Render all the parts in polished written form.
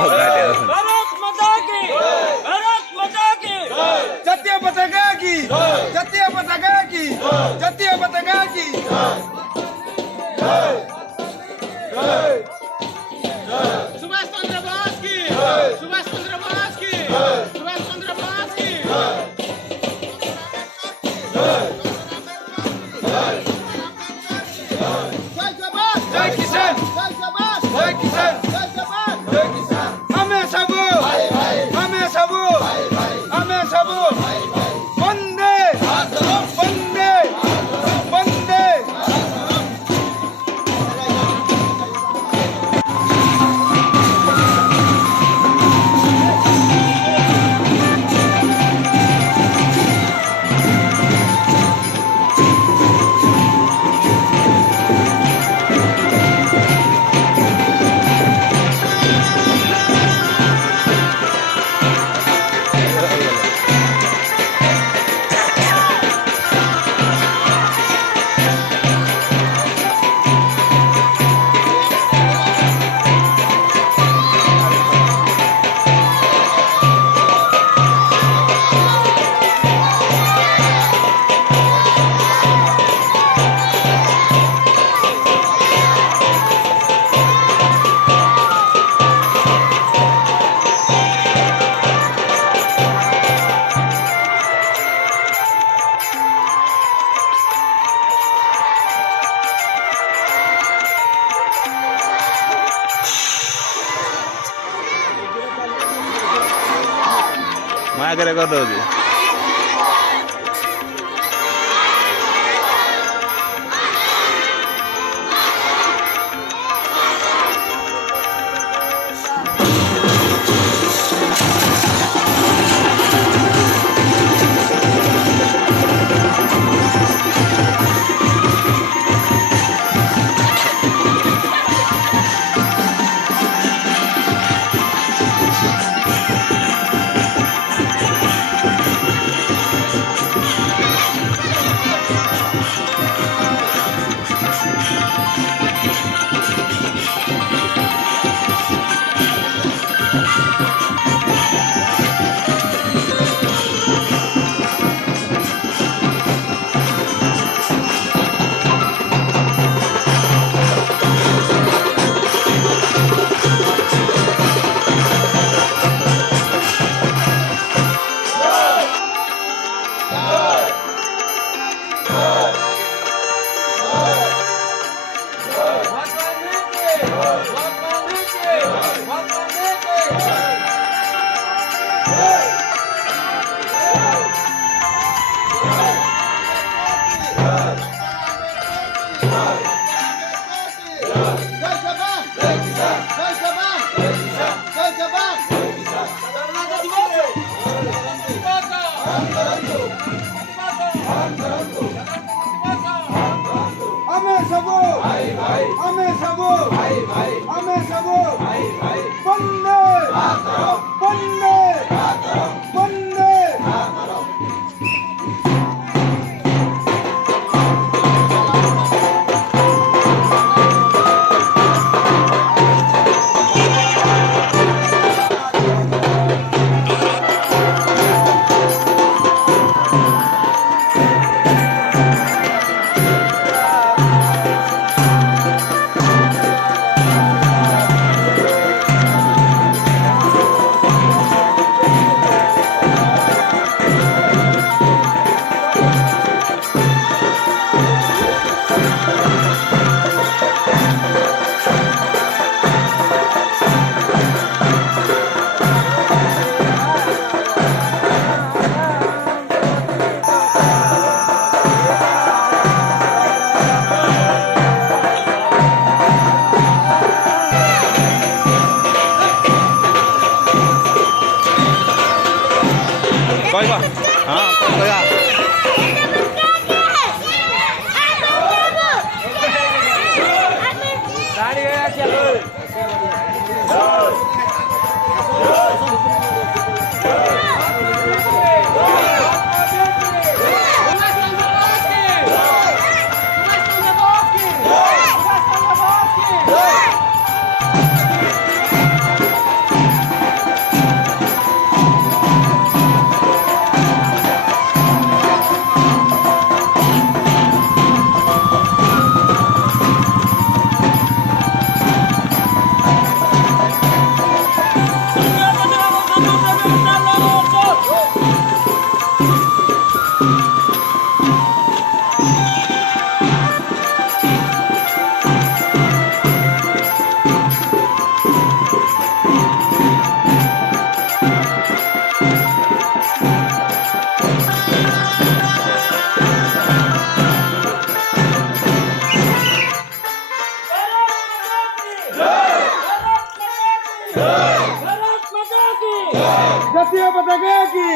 भारत माता की भारत माता की जातीय पताका की जातीय पताका की जातीय पताका की सुभाष चंद्र बोस की सुभाष चंद्र बोस की सुभाष चंद्र बोस की जय जवान जय किसान जय जवान जय किसान जय जवान जय किसान हमें सब हमें सब हमें सब वंदे वंदे वंदे माझ्याकडे करत होती हमें सब हमें सब हमें सब वंदे वंदे वंदे କହିବ ହଁ କହିବା জাতীয় পতাকা কি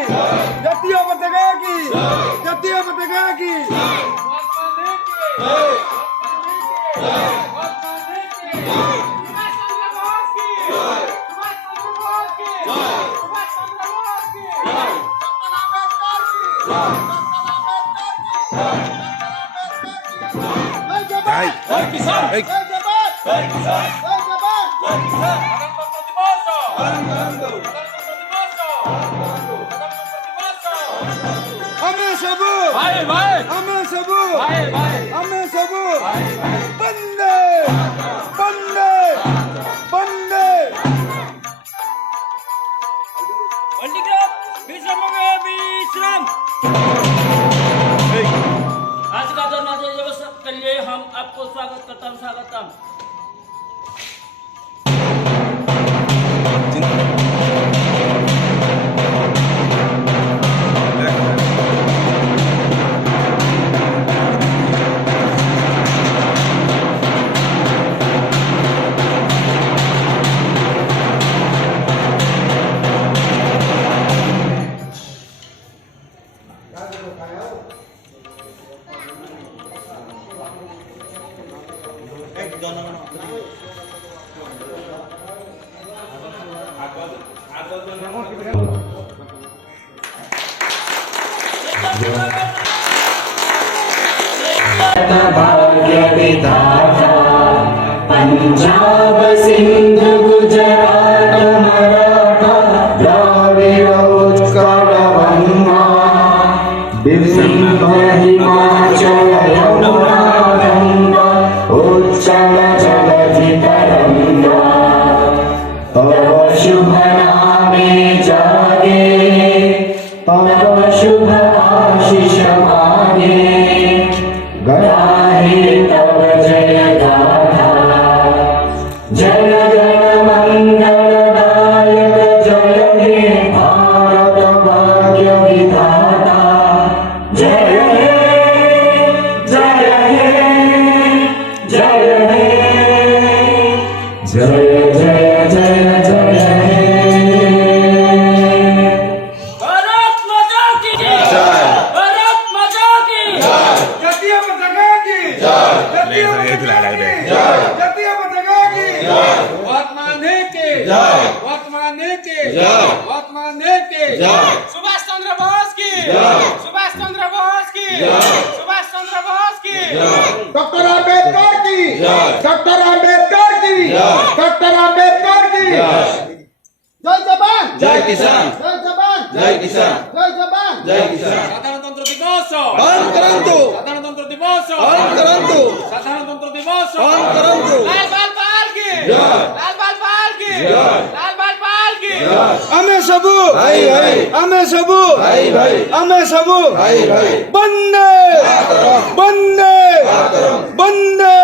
জাতীয় পতাকা কি জাতীয় পতাকা কি ଆମେ ସବୁ ଆମେ ସବୁ ଆମେ ସବୁ ବନ୍ଦେ ବନ୍ଦେ ବନ୍ଦେ विश्राम। आज का धरना दिवस के लिए हम आपको स्वागत करता हूँ स्वागतम। भाग्य विधाता पंजाब सिंध गुजरात मराठा द्राविड़ उत्कल गंगा विंध्य हिमाचल यमुना गंगा उच्चल जलधि तरंगा तव शुभ नामे जागे तव शुभ आशीष मांगे गाहे तव जय गाथा जय जय मंगलदायक जय हे भारत भाग्य विधाता जय हे जय हे जय हे जय जय जय जय हे भारत माता की जय। भारत माता की जय। জাতীয় পতাকা কি জাতীয় পতাকা কি জাতীয় পতাকা কি वर्तमाने के वर्तमाने के वर्तमाने के सुभाष चंद्र बोस की सुभाष चंद्र बोस की सुभाष चंद्र बोस की डॉक्टर आम्बेडकर की डॉक्टर आम्बेडकर की डॉक्टर आम्बेडकर की जय जवान जय किसान जय जवान जय किसान जय जवान जय किसान साधारणतंत्र दिवस पालन करंतु साधारणतंत्र दिवस पालन करंतु साधारणतंत्र दिवस पालन करंतु लाल बाल पाल की लाल बाल पाल की लाल बाल पाल की ଆମେ ସବୁ ଭାଇ ଭାଇ ଆମେ ସବୁ ଭାଇ ଭାଇ ଆମେ ସବୁ ଭାଇ ଭାଇ ବନ୍ଦେ ବନ୍ଦେ ବନ୍ଦେ